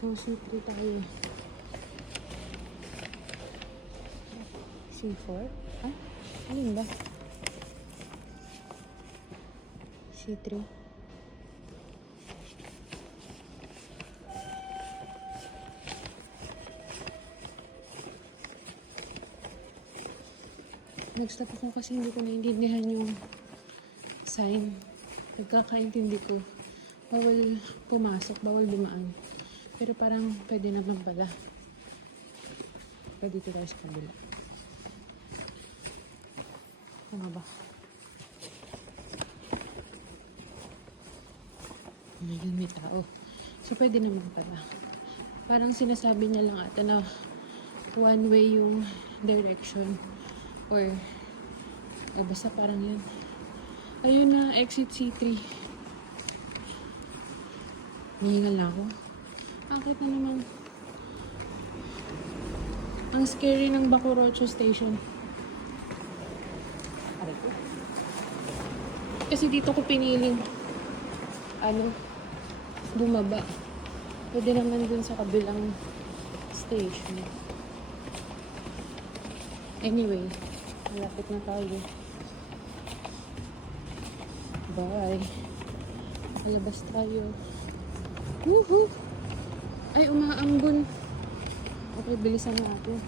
So, C3 tayo. C4? Ah? Alin ba? C3. Nag-stop ako kasi hindi ko naiintindihan yung sign. Nagkakaintindi ko. Bawal pumasok, bawal dumaan. Pero parang pwede naman pala. Pwede dito tayo sa kabila. Tama ba? Ngayon may tao. So pwede naman pala. Parang sinasabi niya lang ata na one way yung direction. Or basta parang yun. Ayun na, exit C3. Hihingal na ako. Akit na naman. Ang scary ng Bacoorocho Station. Aray ko. Kasi dito ko piniling bumaba. Pwede naman dun sa kabilang station. Anyway, malapit na tayo. Bye. Alabas tayo. Woohoo! Ay, umaambon. Okay, bilisan natin.